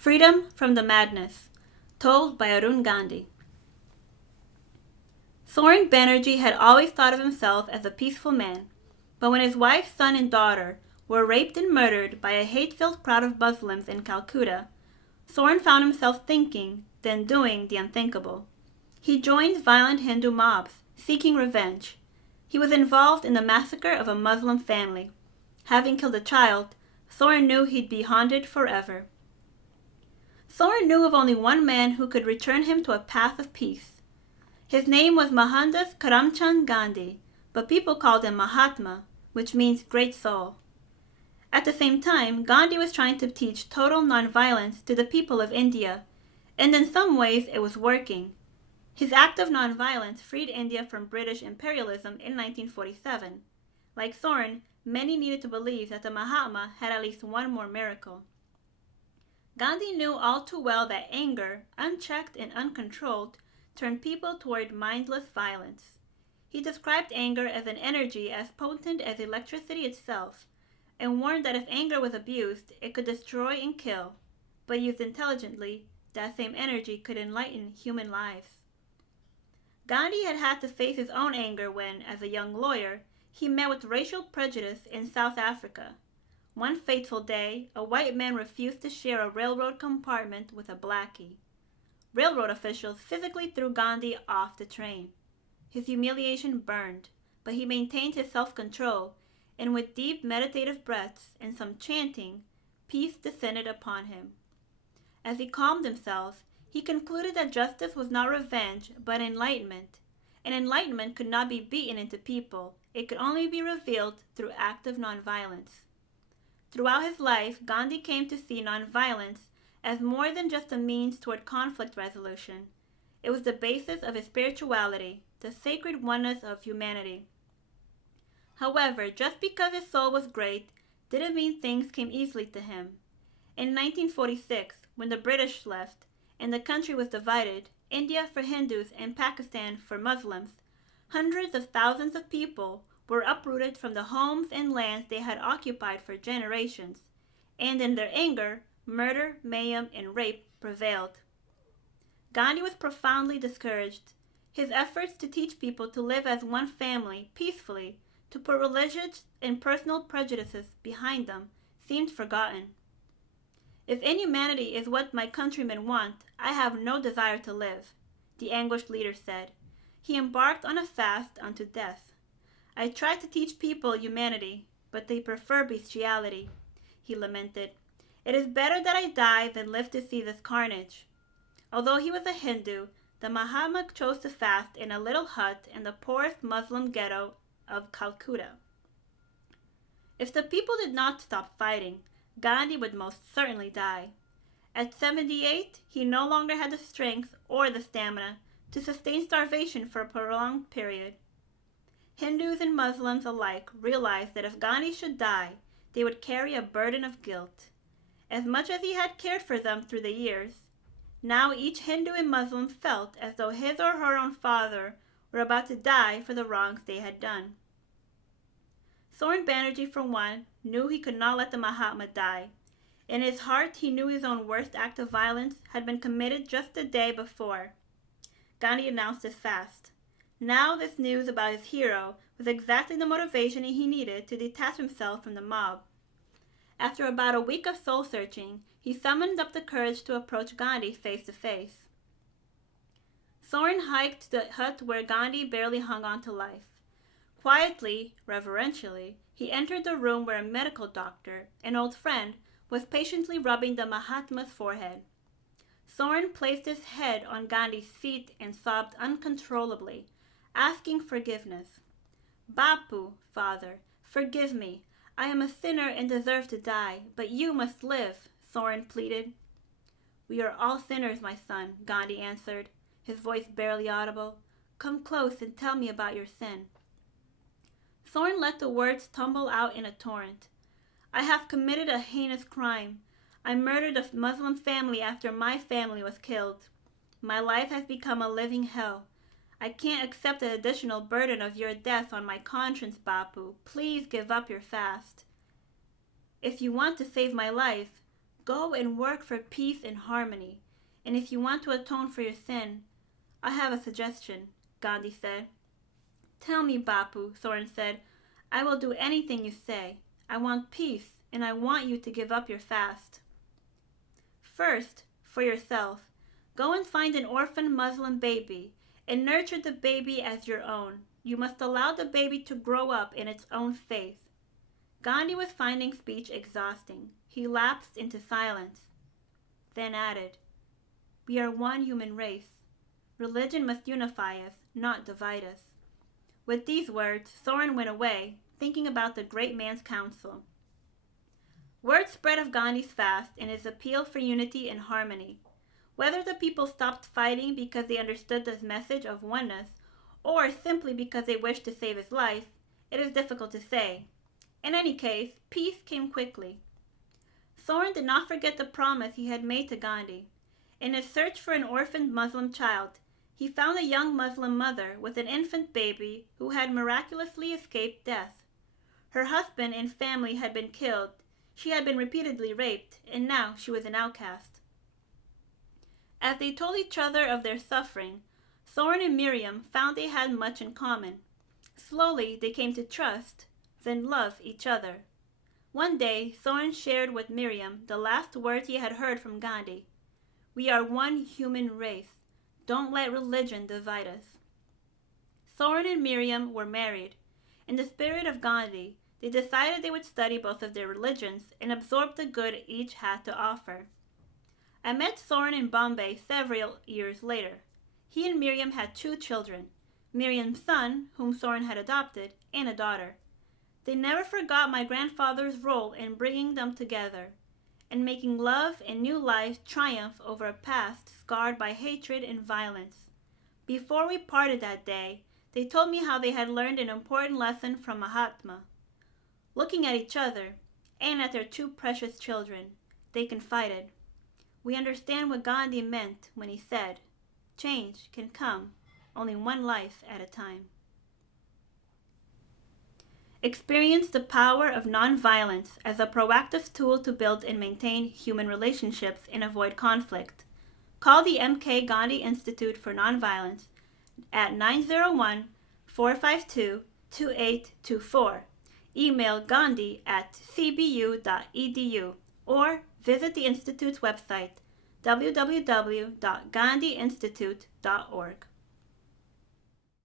Freedom from the Madness, told by Arun Gandhi. Soren Banerjee had always thought of himself as a peaceful man, but when his wife, son, and daughter were raped and murdered by a hate-filled crowd of Muslims in Calcutta, Soren found himself thinking, then doing the unthinkable. He joined violent Hindu mobs, seeking revenge. He was involved in the massacre of a Muslim family. Having killed a child, Soren knew he'd be haunted forever. Soren knew of only one man who could return him to a path of peace. His name was Mohandas Karamchand Gandhi, but people called him Mahatma, which means great soul. At the same time, Gandhi was trying to teach total nonviolence to the people of India, and in some ways it was working. His act of nonviolence freed India from British imperialism in 1947. Like Soren, many needed to believe that the Mahatma had at least one more miracle. Gandhi knew all too well that anger, unchecked and uncontrolled, turned people toward mindless violence. He described anger as an energy as potent as electricity itself, and warned that if anger was abused, it could destroy and kill, but used intelligently, that same energy could enlighten human lives. Gandhi had had to face his own anger when, as a young lawyer, he met with racial prejudice in South Africa. One fateful day, a white man refused to share a railroad compartment with a blackie. Railroad officials physically threw Gandhi off the train. His humiliation burned, but he maintained his self-control, and with deep meditative breaths and some chanting, peace descended upon him. As he calmed himself, he concluded that justice was not revenge, but enlightenment, and enlightenment could not be beaten into people. It could only be revealed through active nonviolence. Throughout his life, Gandhi came to see nonviolence as more than just a means toward conflict resolution. It was the basis of his spirituality, the sacred oneness of humanity. However, just because his soul was great didn't mean things came easily to him. In 1946, when the British left and the country was divided, India for Hindus and Pakistan for Muslims, hundreds of thousands of people were uprooted from the homes and lands they had occupied for generations, and in their anger, murder, mayhem, and rape prevailed. Gandhi was profoundly discouraged. His efforts to teach people to live as one family, peacefully, to put religious and personal prejudices behind them, seemed forgotten. If inhumanity is what my countrymen want, I have no desire to live, the anguished leader said. He embarked on a fast unto death. I tried to teach people humanity, but they prefer bestiality, he lamented. It is better that I die than live to see this carnage. Although he was a Hindu, the Mahatma chose to fast in a little hut in the poorest Muslim ghetto of Calcutta. If the people did not stop fighting, Gandhi would most certainly die. At 78, he no longer had the strength or the stamina to sustain starvation for a prolonged period. Hindus and Muslims alike realized that if Gandhi should die, they would carry a burden of guilt. As much as he had cared for them through the years, now each Hindu and Muslim felt as though his or her own father were about to die for the wrongs they had done. Soren Banerjee, for one, knew he could not let the Mahatma die. In his heart, he knew his own worst act of violence had been committed just the day before. Gandhi announced his fast. Now this news about his hero was exactly the motivation he needed to detach himself from the mob. After about a week of soul-searching, he summoned up the courage to approach Gandhi face to face. Soren hiked to the hut where Gandhi barely hung on to life. Quietly, reverentially, he entered the room where a medical doctor, an old friend, was patiently rubbing the Mahatma's forehead. Soren placed his head on Gandhi's feet and sobbed uncontrollably, asking forgiveness. Bapu, father, forgive me. I am a sinner and deserve to die, but you must live, Soren pleaded. We are all sinners, my son, Gandhi answered, his voice barely audible. Come close and tell me about your sin. Soren let the words tumble out in a torrent. I have committed a heinous crime. I murdered a Muslim family after my family was killed. My life has become a living hell. I can't accept the additional burden of your death on my conscience, Bapu. Please give up your fast. If you want to save my life, Go and work for peace and harmony. And if you want to atone for your sin, I have a suggestion, Gandhi said. Tell me, Bapu, Soren said. I will do anything you say. I want peace, and I want you to give up your fast. First, for yourself, go and find an orphan Muslim baby and nurture the baby as your own. You must allow the baby to grow up in its own faith. Gandhi was finding speech exhausting. He lapsed into silence, then added, We are one human race. Religion must unify us, not divide us. With these words, Soren went away, thinking about the great man's counsel. Word spread of Gandhi's fast and his appeal for unity and harmony. Whether the people stopped fighting because they understood this message of oneness, or simply because they wished to save his life, it is difficult to say. In any case, peace came quickly. Soren did not forget the promise he had made to Gandhi. In his search for an orphaned Muslim child, he found a young Muslim mother with an infant baby who had miraculously escaped death. Her husband and family had been killed. She had been repeatedly raped, and now she was an outcast. As they told each other of their suffering, Soren and Miriam found they had much in common. Slowly they came to trust, then love each other. One day, Soren shared with Miriam the last words he had heard from Gandhi. We are one human race. Don't let religion divide us. Soren and Miriam were married. In the spirit of Gandhi, they decided they would study both of their religions and absorb the good each had to offer. I met Soren in Bombay several years later. He and Miriam had 2 children, Miriam's son, whom Soren had adopted, and a daughter. They never forgot my grandfather's role in bringing them together and making love and new life triumph over a past scarred by hatred and violence. Before we parted that day, they told me how they had learned an important lesson from Mahatma. Looking at each other and at their 2 precious children, they confided, We understand what Gandhi meant when he said, change can come only one life at a time. Experience the power of nonviolence as a proactive tool to build and maintain human relationships and avoid conflict. Call the M.K. Gandhi Institute for Nonviolence at 901-452-2824. Email gandhi@cbu.edu or visit the Institute's website, www.gandhiinstitute.org.